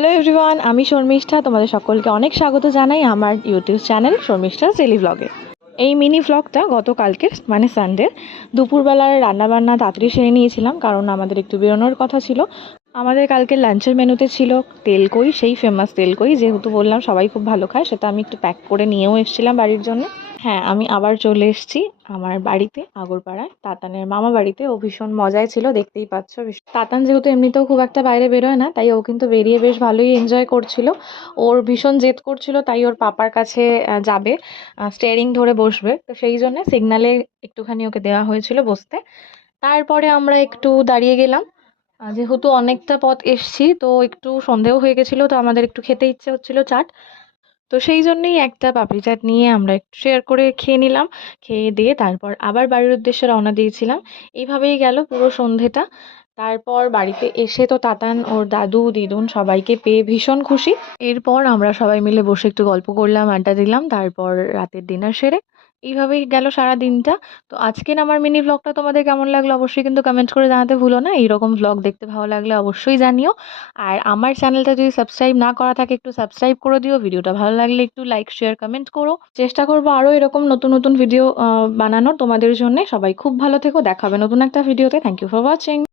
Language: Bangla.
হ্যালো এভরিওয়ান, আমি শর্মিষ্ঠা। তোমাদের সকলকে অনেক স্বাগত জানাই আমার ইউটিউব চ্যানেল শর্মিষ্ঠা ডেলি ব্লগে। এই মিনি ব্লগটা গতকালকে মানে সানডে দুপুরবেলার রান্নাবান্না তাড়াতাড়ি সেরে নিয়েছিলাম, কারণ আমাদের একটু বেরোনোর কথা ছিল। আমাদের কালকে লাঞ্চের মেনুতে ছিল তেলকই, সেই ফেমাস তেলকই, যেহেতু বললাম সবাই খুব ভালো খায়, সেটা আমি একটু প্যাক করে নিয়েও এসেছিলাম বাড়ির জন্য। হ্যাঁ, আমি আবার চলে এসেছি আমার বাড়িতে, আগরপাড়ায় তাতানের মামা বাড়িতে। ও ভীষণ মজায় ছিল, দেখতেই পাচ্ছ। তাতান যেহেতু এমনিতেও খুব একটা বাইরে বেরোয় না, তাই ও কিন্তু বেরিয়ে বেশ ভালোই এনজয় করছিল। ওর ভীষণ জেদ করছিল, তাই ওর পাপার কাছে যাবে, স্টিয়ারিং ধরে বসবে, তো সেই জন্য সিগনালে একটুখানি ওকে দেওয়া হয়েছিল বসতে। তারপরে আমরা একটু দাঁড়িয়ে গেলাম। যেহেতু অনেকটা পথ এসছি, তো একটু সন্ধেও হয়ে গেছিলো, তো আমাদের একটু খেতে ইচ্ছে হচ্ছিল চাট। তো সেই জন্যই একটা পাপড়ি চাট নিয়ে আমরা একটু শেয়ার করে খেয়ে নিলাম। খেয়ে দিয়ে তারপর আবার বাড়ির উদ্দেশ্যে রওনা দিয়েছিলাম। এইভাবেই গেল পুরো সন্ধেটা। তারপর বাড়িতে এসে তো তাতান ওর দাদু দিদুন সবাইকে পেয়ে ভীষণ খুশি। এরপর আমরা সবাই মিলে বসে একটু গল্প করলাম, আড্ডা দিলাম, তারপর রাতের ডিনার সেরে এইভাবেই গেল সারা দিনটা। তো আজকের আমার মিনি ব্লগটা তোমাদের কেমন লাগলো অবশ্যই কিন্তু কমেন্ট করে জানাতে ভুলো না। এইরকম ব্লগ দেখতে ভালো লাগলে অবশ্যই জানিও। আর আমার চ্যানেলটা যদি সাবস্ক্রাইব না করা থাকে একটু সাবস্ক্রাইব করে দিও। ভিডিওটা ভালো লাগলে একটু লাইক শেয়ার কমেন্ট করো। চেষ্টা করবো আরও এরকম নতুন নতুন ভিডিও বানানোর তোমাদের জন্য। সবাই খুব ভালো থেকো, দেখা হবে নতুন একটা ভিডিওতে। Thank you for watching.